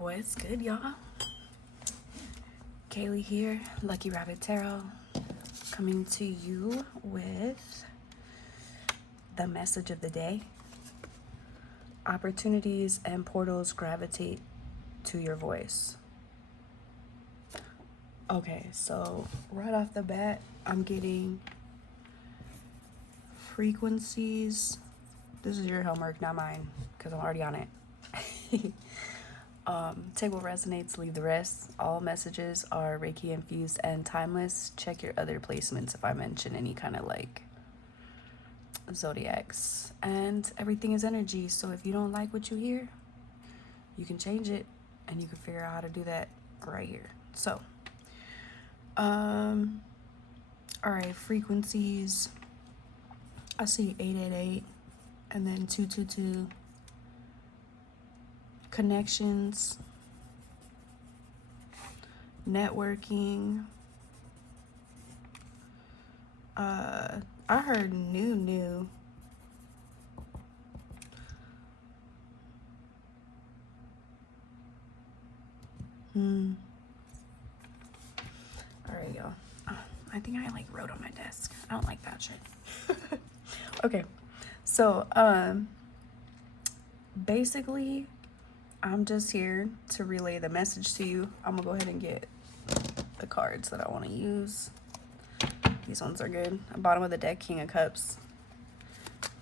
What's good, y'all? Kaylee here, Lucky Rabbit Tarot, coming to you with the message of the day. Opportunities and portals gravitate to your voice. Okay, so right off the bat, I'm getting frequencies. This is your homework, not mine, because I'm already on it. Take what resonates, leave the rest. All messages are Reiki infused and timeless. Check your other placements if I mention any kind of like zodiacs. And everything is energy, so if you don't like what you hear, you can change it, and you can figure out how to do that right here. So, all right, frequencies. I see 888 and then 222. Connections, networking. I heard new. All right, y'all. I think I like wrote on my desk. I don't like that shit. Okay, so basically, I'm just here to relay the message to you. I'm gonna go ahead and get the cards that I want to use. These ones are good. Bottom of the deck, King of Cups.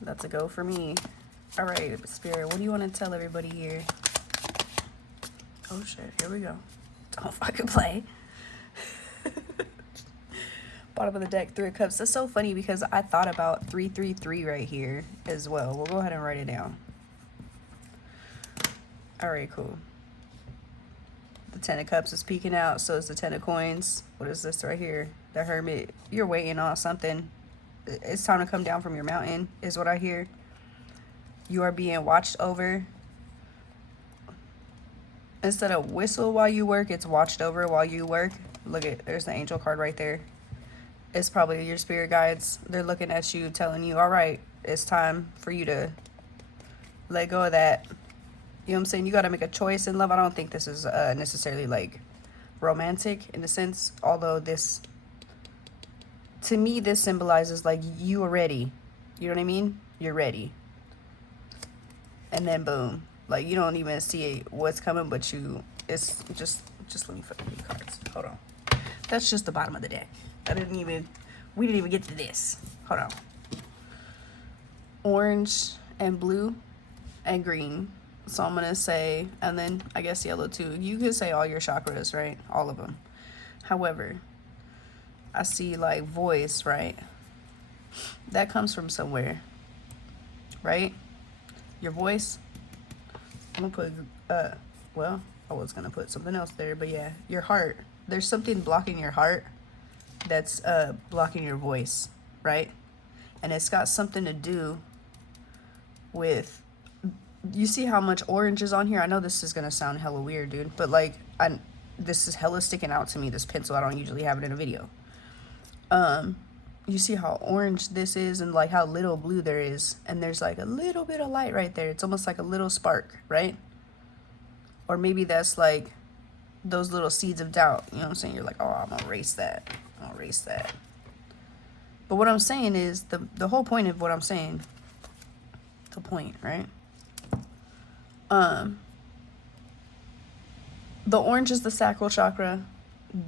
That's a go for me. All right, Spirit, what do you want to tell everybody here? Oh shit, here we go. Don't fucking play. Bottom of the deck, Three of Cups. That's so funny because I thought about 333 right here as well. We'll go ahead and write it down. All right, cool. The Ten of Cups is peeking out, so is the Ten of Coins. What is this right here? The Hermit. You're waiting on something. It's time to come down from your mountain, is what I hear. You are being watched over. Instead of whistle while you work, it's watched over while you work. Look at, there's the angel card right there. It's probably your spirit guides. They're looking at you, telling you, all right, it's time for you to let go of that. You know what I'm saying? You got to make a choice in love. I don't think this is necessarily like romantic in a sense, although this, to me, this symbolizes like you are ready. You know what I mean? You're ready. And then boom, like you don't even see what's coming, but you, it's just let me flip the cards. Hold on. That's just the bottom of the deck. We didn't even get to this. Hold on. Orange and blue and green. So I'm going to say, and then I guess yellow too. You could say all your chakras, right? All of them. However, I see like voice, right? That comes from somewhere, right? Your voice. I'm going to put, well, I was going to put something else there, but yeah, your heart. There's something blocking your heart that's blocking your voice, right? And it's got something to do with, you see how much orange is on here? I know this is gonna sound hella weird, dude, but like, this is hella sticking out to me, this pencil. I don't usually have it in a video. You see how orange this is and like how little blue there is, and there's like a little bit of light right there. It's almost like a little spark, right? Or maybe that's like those little seeds of doubt. You know what I'm saying? You're like, oh, I'm gonna erase that. I'm gonna erase that. But what I'm saying is, the whole point of what I'm saying, the point, right? The orange is the sacral chakra,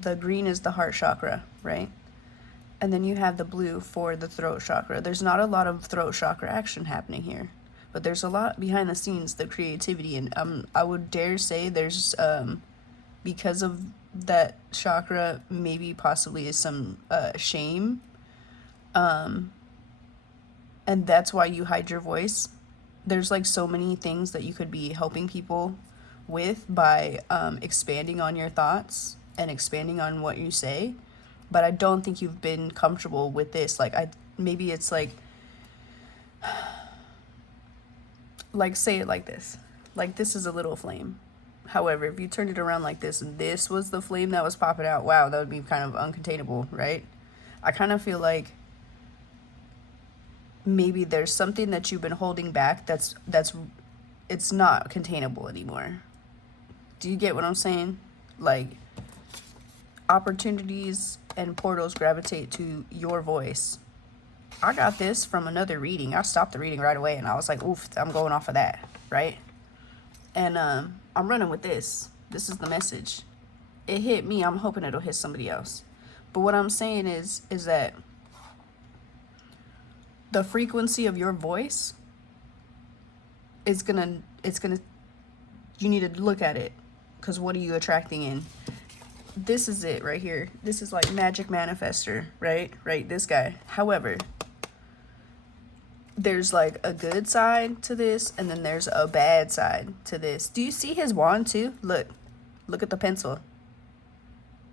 the green is the heart chakra, right? And then you have the blue for the throat chakra. There's not a lot of throat chakra action happening here, but there's a lot behind the scenes, the creativity, and I would dare say there's because of that chakra, maybe possibly is some shame, and that's why you hide your voice. There's like so many things that you could be helping people with by expanding on your thoughts and expanding on what you say, but I don't think you've been comfortable with this. Like, maybe it's like say it like this. Like, this is a little flame. However, if you turned it around like this and this was the flame that was popping out, wow, that would be kind of uncontainable, right? I kind of feel like maybe there's something that you've been holding back that's it's not containable anymore. Do you get what I'm saying? Like, opportunities and portals gravitate to your voice. I got this from another reading. I stopped the reading right away and I was like, oof, I'm going off of that, right? And I'm running with this. This is the message. It hit me. I'm hoping it'll hit somebody else. But what I'm saying is that the frequency of your voice is you need to look at it, because what are you attracting in? This is it right here. This is like magic manifester, right? This guy. However, there's like a good side to this, and then there's a bad side to this. Do you see his wand too? Look at the pencil.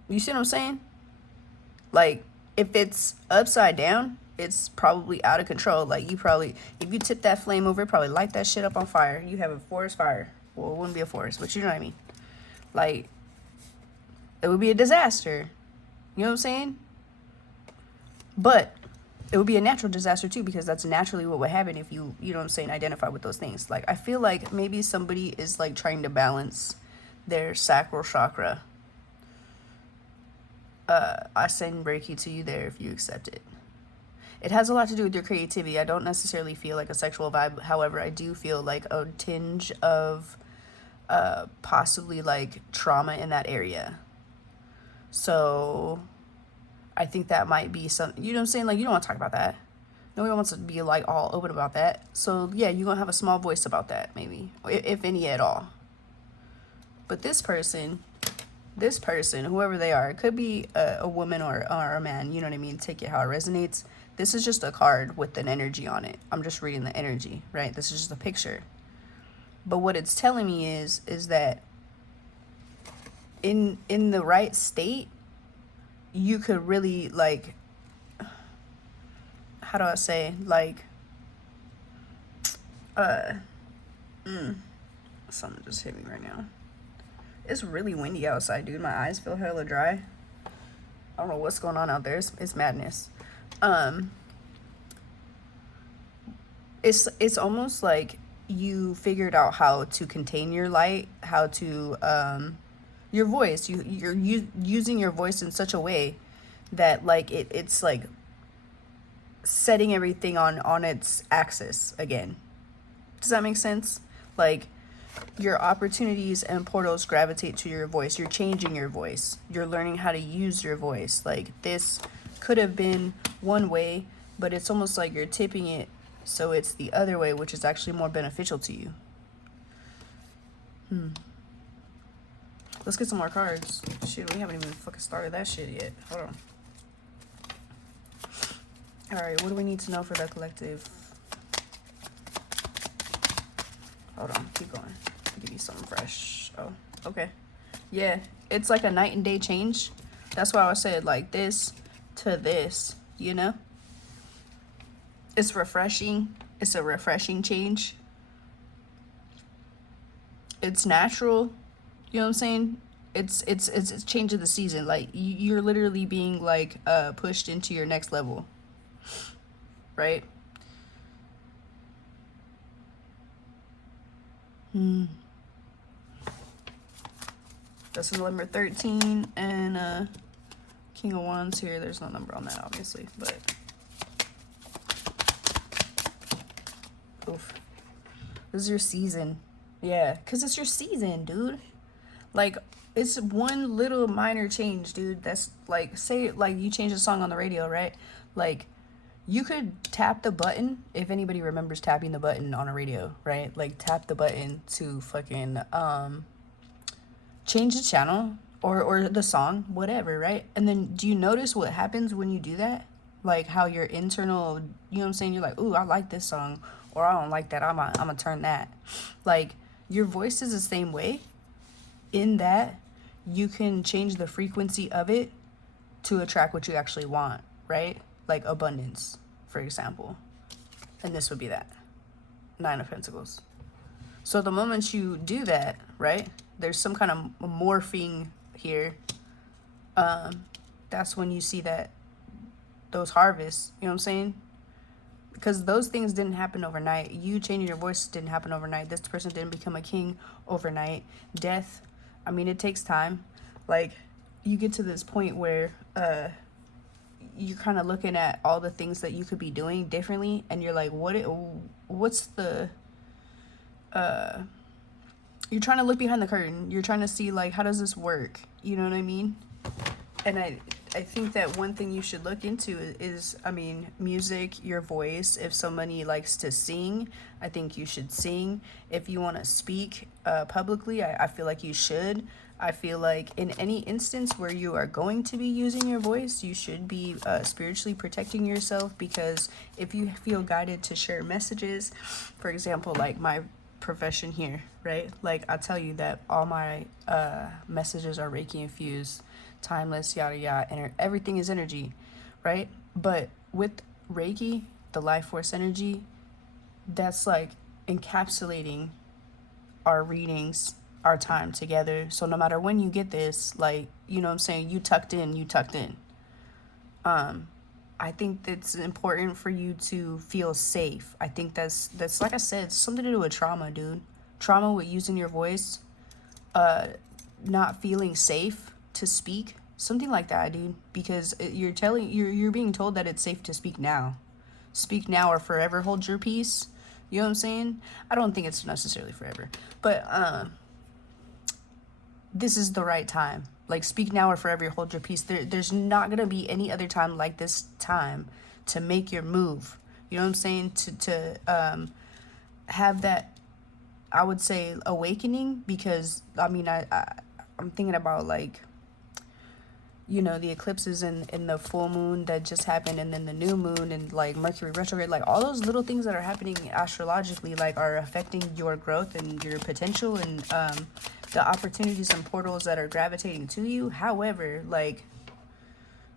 You see what I'm saying? Like, if it's upside down, it's probably out of control. Like, you probably, if you tip that flame over, probably light that shit up on fire. You have a forest fire. Well, it wouldn't be a forest, but you know what I mean. Like, it would be a disaster. You know what I'm saying? But it would be a natural disaster too, because that's naturally what would happen if you know what I'm saying, identify with those things. Like, I feel like maybe somebody is like trying to balance their sacral chakra. I send Reiki to you there if you accept it. It has a lot to do with your creativity. I don't necessarily feel like a sexual vibe. However, I do feel like a tinge of possibly like trauma in that area. So I think that might be something, you know what I'm saying? Like, you don't want to talk about that. Nobody wants to be like all open about that. So yeah, you're going to have a small voice about that, maybe, if any at all. But this person, whoever they are, it could be a woman or a man, you know what I mean? Take it how it resonates. This is just a card with an energy on it. I'm just reading the energy, right? This is just a picture. But what it's telling me is that in the right state, you could really, like, how do I say, like, something just hit me right now. It's really windy outside, dude. My eyes feel hella dry. I don't know what's going on out there. It's madness. It's almost like you figured out how to contain your light, how to your voice. You're using your voice in such a way that, like, it's like setting everything on its axis again. Does that make sense? Like, your opportunities and portals gravitate to your voice. You're changing your voice. You're learning how to use your voice. Like, this could have been one way, but it's almost like you're tipping it so it's the other way, which is actually more beneficial to you. Let's get some more cards. Shit, we haven't even fucking started that shit yet. Hold on. Alright, what do we need to know for the collective? Hold on, keep going. Give you something fresh. Oh, okay. Yeah, it's like a night and day change. That's why I said, like, this to this, you know? It's refreshing. It's a refreshing change. It's natural. You know what I'm saying? It's a change of the season. Like, you're literally being, like, pushed into your next level. Right? This is number 13, and King of Wands here. There's no number on that, obviously, but oof. This is your season. Yeah, because it's your season, dude. Like, it's one little minor change, dude. That's like, say, like, you change a song on the radio, right? Like, you could tap the button, if anybody remembers tapping the button on a radio, right? Like, tap the button to fucking change the channel or the song, whatever, right? And then do you notice what happens when you do that? Like, how your internal, you know what I'm saying? You're like, ooh, I like this song, or I don't like that. I'm gonna turn that. Like, your voice is the same way, in that you can change the frequency of it to attract what you actually want, right? Like abundance, for example. And this would be that. 9 of Pentacles. So the moment you do that, right, there's some kind of morphing here. That's when you see that, those harvests, you know what I'm saying? Because those things didn't happen overnight. You changing your voice didn't happen overnight. This person didn't become a king overnight. Death, I mean, it takes time. Like, you get to this point where you're kind of looking at all the things that you could be doing differently, and you're like, what's the you're trying to look behind the curtain. You're trying to see, like, how does this work? You know what I mean? And I think that one thing you should look into is, I mean, music, your voice. If somebody likes to sing, I think you should sing. If you want to speak publicly, I feel like you should. I feel like in any instance where you are going to be using your voice, you should be spiritually protecting yourself, because if you feel guided to share messages, for example, like my profession here, right? Like, I tell you that all my messages are Reiki infused, timeless, yada yada, everything is energy, right? But with Reiki, the life force energy, that's like encapsulating our readings, our time together. So no matter when you get this, like, you know what I'm saying, you tucked in. I think that's important for you to feel safe. I think that's like I said, something to do with trauma, dude. Trauma with using your voice, not feeling safe to speak, something like that, dude. Because you're being told that it's safe to speak now. Speak now or forever hold your peace. You know what I'm saying? I don't think it's necessarily forever, but this is the right time. Like, speak now or forever hold your peace. There's not gonna be any other time like this time to make your move. You know what I'm saying? To have that, I would say, awakening. Because I mean, I'm thinking about, like, you know, the eclipses and the full moon that just happened, and then the new moon, and like Mercury retrograde, like all those little things that are happening astrologically, like, are affecting your growth and your potential, and the opportunities and portals that are gravitating to you. However, like,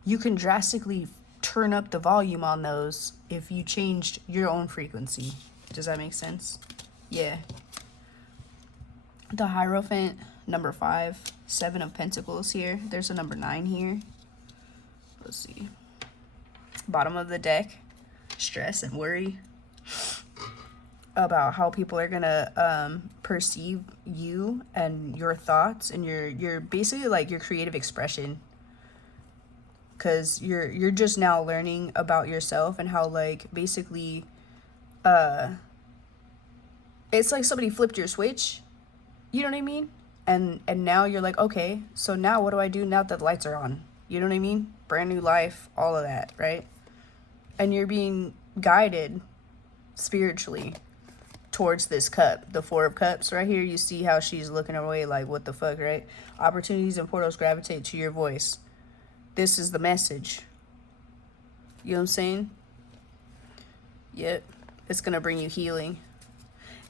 you can drastically turn up the volume on those if you changed your own frequency. Does that make sense? Yeah. The Hierophant, number 5, 7 of Pentacles here. There's a number 9 here. Let's see. Bottom of the deck, stress and worry about how people are gonna perceive you and your thoughts and your basically like your creative expression, because you're just now learning about yourself and how, like, basically it's like somebody flipped your switch, you know what I mean? And now you're like, okay, so now what do I do now that the lights are on? You know what I mean? Brand new life, all of that, right? And you're being guided spiritually towards this cup, the 4 of Cups right here. You see how she's looking away like, what the fuck, right? Opportunities and portals gravitate to your voice. This is the message. You know what I'm saying? Yep. It's gonna bring you healing.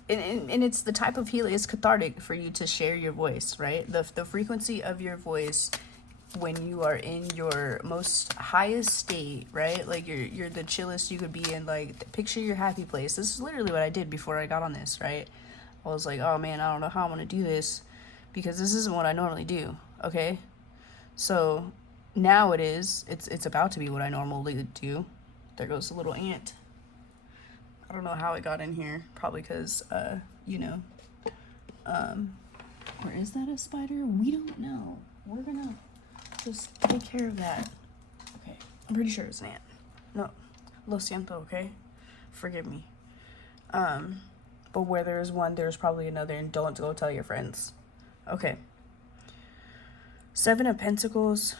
And it's the type of healing, it's cathartic for you to share your voice, right? The frequency of your voice when you are in your most highest state, right? Like, you're the chillest you could be in. Like, picture your happy place. This is literally what I did before I got on this, right? I was like, oh man, I don't know how I'm gonna do this, because this isn't what I normally do, okay? So now it's about to be what I normally do. There goes the little ant. I don't know how it got in here. Probably because, you know, or is that a spider? We don't know. We're gonna just take care of that. Okay, I'm pretty sure it's an ant. No, lo siento, okay? Forgive me. But where there is one, there's probably another, and don't go tell your friends. Okay. 7 of Pentacles,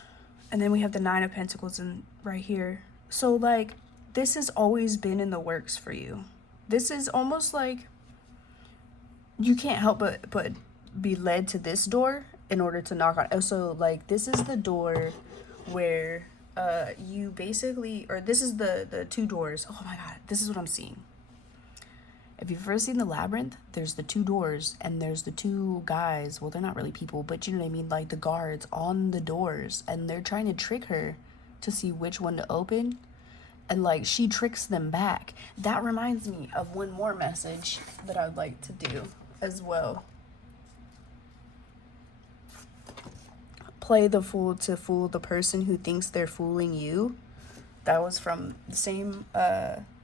and then we have the 9 of Pentacles in right here. So, like, this has always been in the works for you. This is almost like you can't help but be led to this door in order to knock on. So, like, this is the door where you basically, or this is the 2 doors. Oh my god, this is what I'm seeing. If you've ever seen The Labyrinth, there's the 2 doors, and there's the 2 guys. Well, they're not really people, but you know what I mean? Like, the guards on the doors, and they're trying to trick her to see which one to open. And, like, she tricks them back. That reminds me of one more message that I'd like to do as well. Play the fool to fool the person who thinks they're fooling you. That was from the same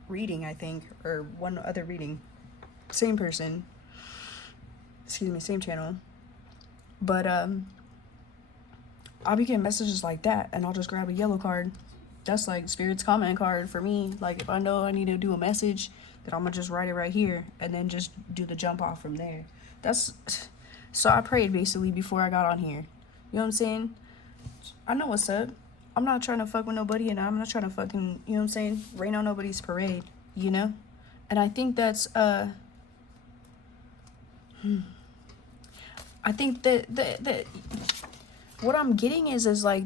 reading, I think, or one other reading. Same person. Excuse me, same channel. But I'll be getting messages like that, and I'll just grab a yellow card. That's like Spirit's comment card for me. Like, if I know I need to do a message, then I'm gonna just write it right here and then just do the jump off from there. That's so I prayed basically before I got on here. You know what I'm saying? I know what's up. I'm not trying to fuck with nobody, and I'm not trying to fucking, you know what I'm saying, rain on nobody's parade, you know? And I think that's I think that what I'm getting is like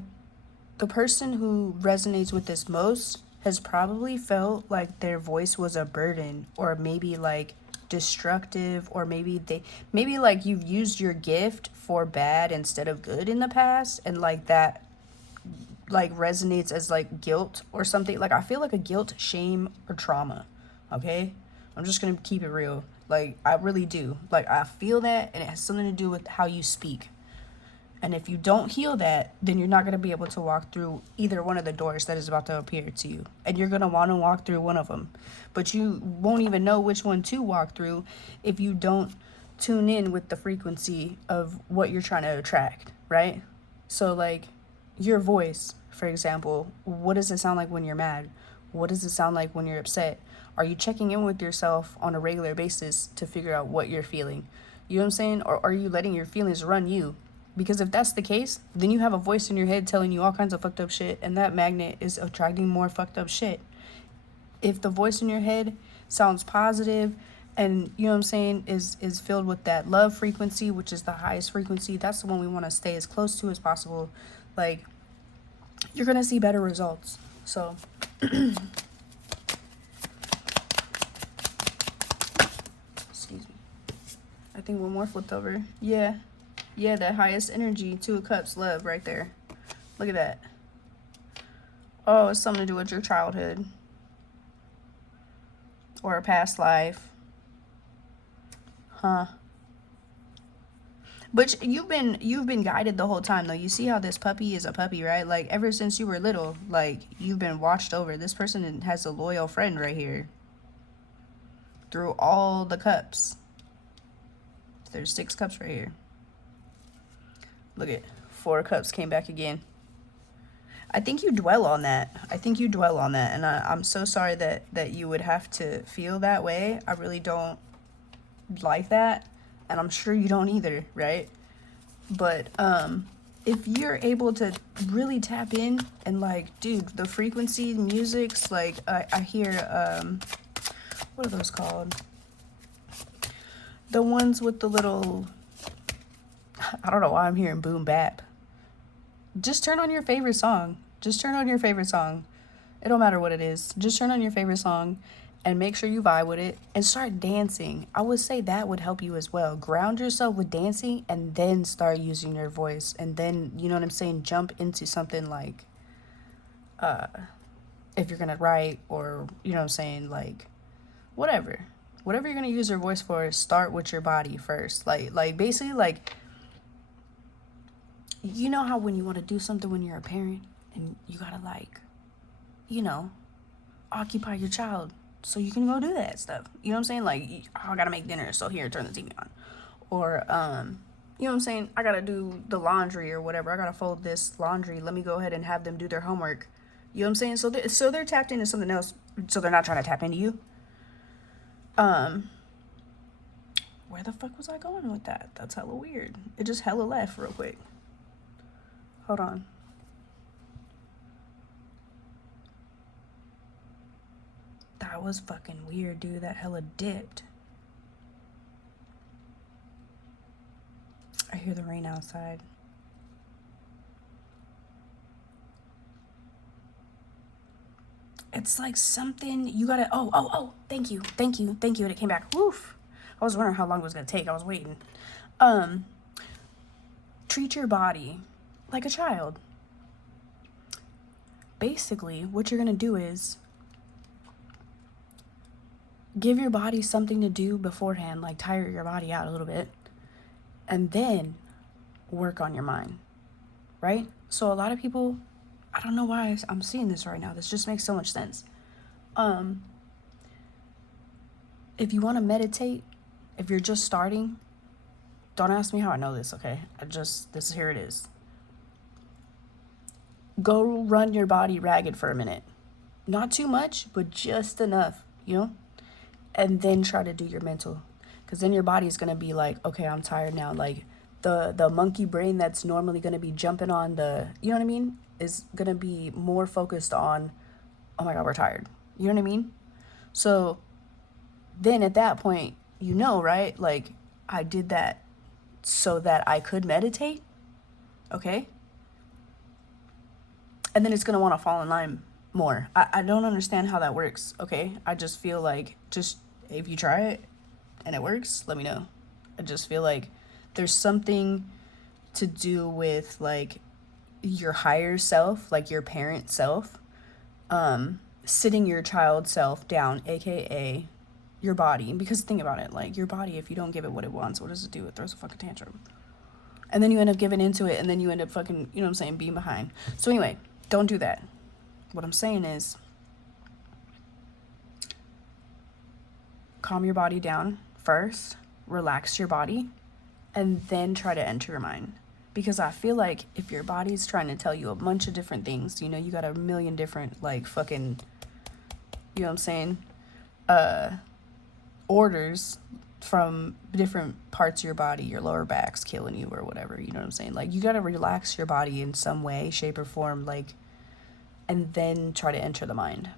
the person who resonates with this most has probably felt like their voice was a burden, or maybe like destructive, or maybe like you've used your gift for bad instead of good in the past, and like that like resonates as like guilt or something. Like, I feel like a guilt, shame, or trauma. Okay, I'm just gonna keep it real. Like, I really do. Like, I feel that, and it has something to do with how you speak. And if you don't heal that, then you're not going to be able to walk through either one of the doors that is about to appear to you. And you're going to want to walk through one of them. But you won't even know which one to walk through if you don't tune in with the frequency of what you're trying to attract, right? So, like, your voice, for example, what does it sound like when you're mad? What does it sound like when you're upset? Are you checking in with yourself on a regular basis to figure out what you're feeling? You know what I'm saying? Or are you letting your feelings run you? Because if that's the case, then you have a voice in your head telling you all kinds of fucked up shit, and that magnet is attracting more fucked up shit. If the voice in your head sounds positive and, you know what I'm saying, is filled with that love frequency, which is the highest frequency, that's the one we want to stay as close to as possible. Like, you're going to see better results. So excuse me. I think one more flipped over. Yeah, that highest energy, 2 of Cups, love right there. Look at that. Oh, it's something to do with your childhood or a past life. Huh. But you've been guided the whole time, though. You see how this puppy is a puppy, right? Like, ever since you were little, like, you've been watched over. This person has a loyal friend right here through all the cups. There's 6 cups right here. Look at 4 cups came back again. I think you dwell on that. And I'm so sorry that you would have to feel that way. I really don't like that. And I'm sure you don't either, right? But if you're able to really tap in and, like, dude, the frequency music's like, I hear, what are those called? The ones with the little, I don't know why I'm hearing boom bap. Just turn on your favorite song. It don't matter what it is. Just turn on your favorite song and make sure you vibe with it and start dancing. I would say that would help you as well. Ground yourself with dancing and then start using your voice. And then, you know what I'm saying, jump into something like, if you're going to write, or, you know what I'm saying, like, whatever you're going to use your voice for, start with your body first. Like basically, like, you know how when you want to do something when you're a parent and you got to, like, you know, occupy your child so you can go do that stuff. You know what I'm saying? Like, oh, I got to make dinner, so here, turn the TV on. Or, you know what I'm saying? I got to do the laundry or whatever. I got to fold this laundry. Let me go ahead and have them do their homework. You know what I'm saying? So they're tapped into something else, so they're not trying to tap into you. Where the fuck was I going with that? That's hella weird. It just hella left real quick. Hold on. That was fucking weird, dude. That hella dipped. I hear the rain outside. It's like something you gotta, thank you. And it came back. Woof. I was wondering how long it was gonna take. I was waiting. Treat your body like a child. Basically, what you're gonna do is give your body something to do beforehand, like tire your body out a little bit, and then work on your mind, right? So a lot of people, I don't know why I'm seeing this right now. This just makes so much sense. If you want to meditate, if you're just starting, don't ask me how I know this, okay? Here it is. Go run your body ragged for a minute. Not too much, but just enough, you know? And then try to do your mental. Because then your body's going to be like, okay, I'm tired now. Like, the monkey brain that's normally going to be jumping on the, you know what I mean? Is going to be more focused on, oh my God, we're tired. You know what I mean? So then at that point, you know, right? Like, I did that so that I could meditate. Okay? And then it's going to want to fall in line more. I don't understand how that works. Okay? I just feel like, just if you try it and it works, let me know. I just feel like there's something to do with like your higher self, like your parent self, sitting your child self down, aka your body. Because think about it, like your body, if you don't give it what it wants, what does it do? It throws a fucking tantrum. And then you end up giving into it, and then you end up fucking, you know what I'm saying, being behind. So anyway, don't do that. What I'm saying is, calm your body down first, relax your body, and then try to enter your mind. Because I feel like if your body's trying to tell you a bunch of different things, you know, you got a million different, like, fucking, you know what I'm saying, orders from different parts of your body, your lower back's killing you or whatever, you know what I'm saying? Like, you got to relax your body in some way, shape, or form, like, and then try to enter the mind.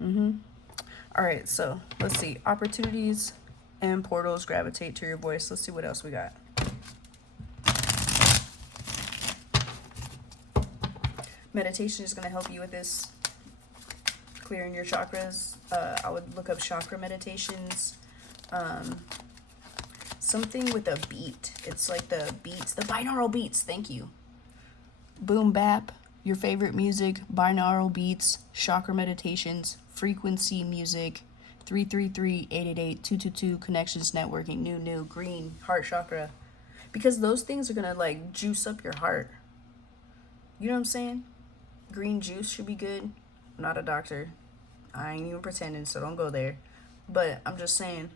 All right, so let's see. Opportunities and portals gravitate to your voice. Let's see what else we got. Meditation is going to help you with this, clearing your chakras. I would look up chakra meditations. Something with a beat. It's like the beats, the binaural beats. Thank you. Boom bap, your favorite music, binaural beats, chakra meditations, frequency music, 333-888-222, connections networking, new, green, heart chakra. Because those things are going to like juice up your heart. You know what I'm saying? Green juice should be good. I'm not a doctor. I ain't even pretending, so don't go there. But I'm just saying,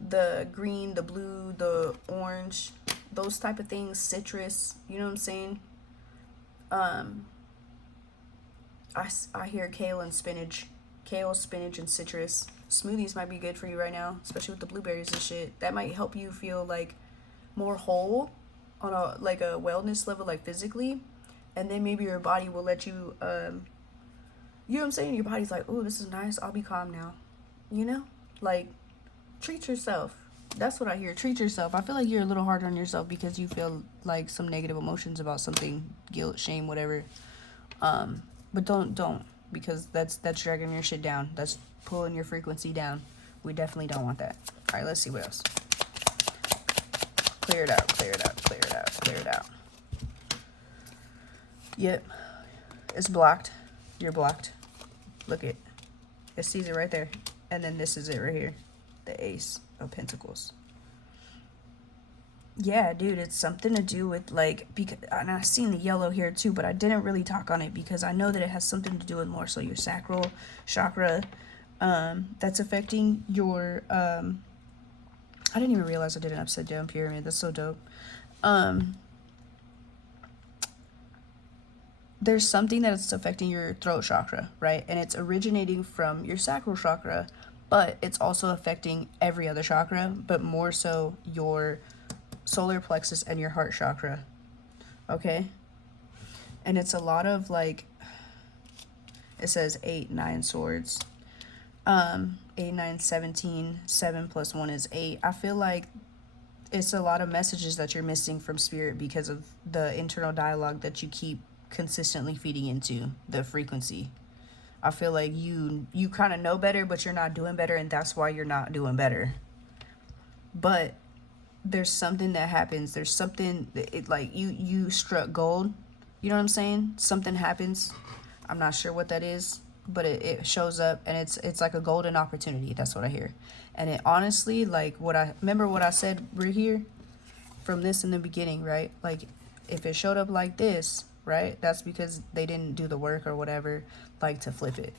the green, the blue, the orange, those type of things, citrus, you know what I'm saying? I hear kale and spinach. Kale, spinach, and citrus. Smoothies might be good for you right now, especially with the blueberries and shit. That might help you feel like more whole on a like a wellness level, like physically. And then maybe your body will let you, you know what I'm saying? Your body's like, oh, this is nice. I'll be calm now. You know? Like, treat yourself. That's what I hear. Treat yourself. I feel like you're a little hard on yourself because you feel like some negative emotions about something, guilt, shame, whatever. But don't, because that's dragging your shit down. That's pulling your frequency down. We definitely don't want that. All right, let's see what else. Clear it out, clear it out, clear it out, clear it out. Yep, it's blocked. You're blocked. Look it sees it right there. And then this is it right here. The Ace of Pentacles. Yeah, dude, it's something to do with like, because, and I've seen the yellow here too, but I didn't really talk on it because I know that it has something to do with more so your sacral chakra, that's affecting your, I didn't even realize I did an upside down pyramid. That's so dope. There's something that's affecting your throat chakra, right? And it's originating from your sacral chakra, but it's also affecting every other chakra, but more so your solar plexus and your heart chakra. Okay? And it's a lot of like, it says 8, 9 swords. 8, 9, 17, 7 plus 1 is 8. I feel like it's a lot of messages that you're missing from spirit because of the internal dialogue that you keep consistently feeding into the frequency. I feel like you kind of know better, but you're not doing better, and that's why you're not doing better. But there's something that happens. There's something, it like you struck gold. You know what I'm saying? Something happens. I'm not sure what that is, but it shows up, and it's like a golden opportunity. That's what I hear. And it honestly, like what I said right here from this in the beginning, right? Like if it showed up like this, right? That's because they didn't do the work or whatever, like to flip it.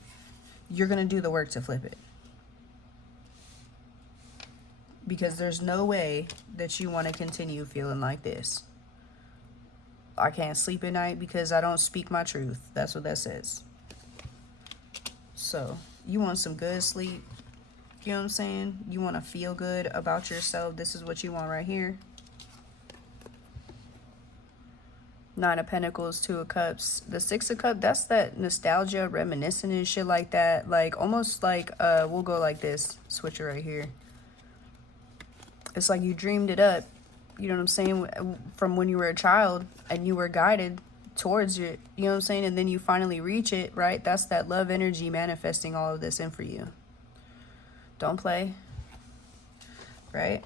You're going to do the work to flip it. because there's no way that you want to continue feeling like this. I can't sleep at night because I don't speak my truth. That's what that says. So you want some good sleep. You know what I'm saying? You want to feel good about yourself. This is what you want right here. Nine of Pentacles, Two of Cups. The Six of Cups, that's that nostalgia, reminiscing and shit like that. Like, almost like, we'll go like this. Switch it right here. It's like you dreamed it up. You know what I'm saying? From when you were a child and you were guided towards it. You know what I'm saying? And then you finally reach it, right? That's that love energy manifesting all of this in for you. Don't play. Right?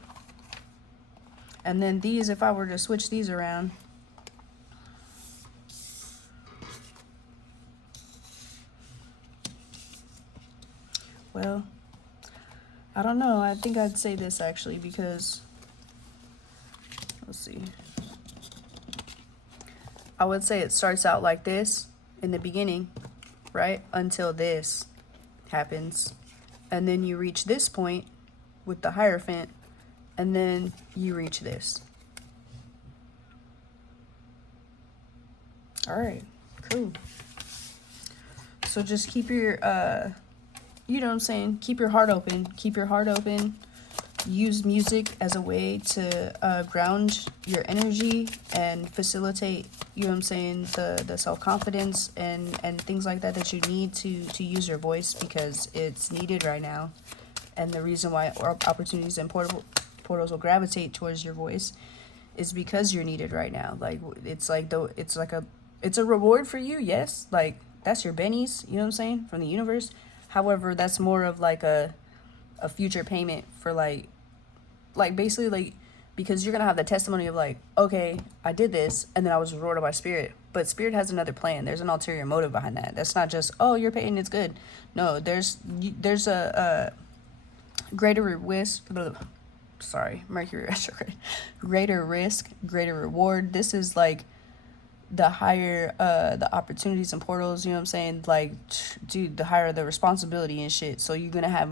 And then these, if I were to switch these around. Well, I don't know. I think I'd say this actually because, let's see. I would say it starts out like this in the beginning, right? Until this happens. And then you reach this point with the Hierophant, and then you reach this. All right, cool. So just keep your, you know what I'm saying? Keep your heart open. Keep your heart open. Use music as a way to ground your energy and facilitate, you know what I'm saying, the self-confidence and things like that that you need to use your voice, because it's needed right now. And the reason why opportunities and portals will gravitate towards your voice is because you're needed right now. Like, it's like it's a reward for you, yes. Like, that's your bennies, you know what I'm saying, from the universe. However, that's more of like a future payment for like basically, like, because you're gonna have the testimony of like, okay, I did this and then I was rewarded by Spirit. But Spirit has another plan. There's an ulterior motive behind that. That's not just, oh, you're paying, it's good. No, there's a greater risk. Sorry, Mercury retrograde. Greater risk, greater reward. This is like the higher the opportunities and portals, you know what I'm saying? Like, dude, the higher the responsibility and shit. So you're gonna have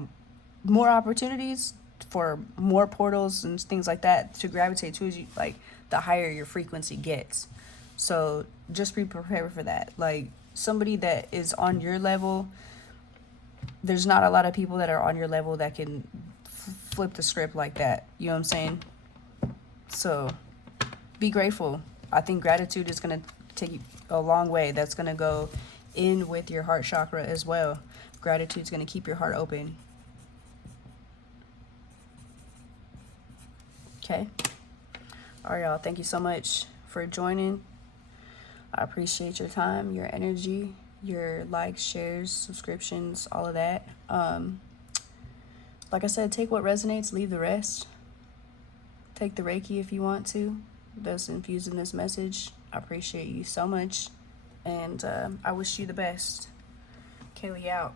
more opportunities for more portals and things like that to gravitate towards you, like the higher your frequency gets. So just be prepared for that. Like, somebody that is on your level, there's not a lot of people that are on your level that can flip the script like that, you know what I'm saying? So be grateful. I think gratitude is going to take you a long way. That's going to go in with your heart chakra as well. Gratitude's going to keep your heart open. Okay. All right, y'all. Thank you so much for joining. I appreciate your time, your energy, your likes, shares, subscriptions, all of that. Like I said, take what resonates, leave the rest. Take the Reiki if you want to. That's infused in this message. I appreciate you so much. And I wish you the best. Kaylee out.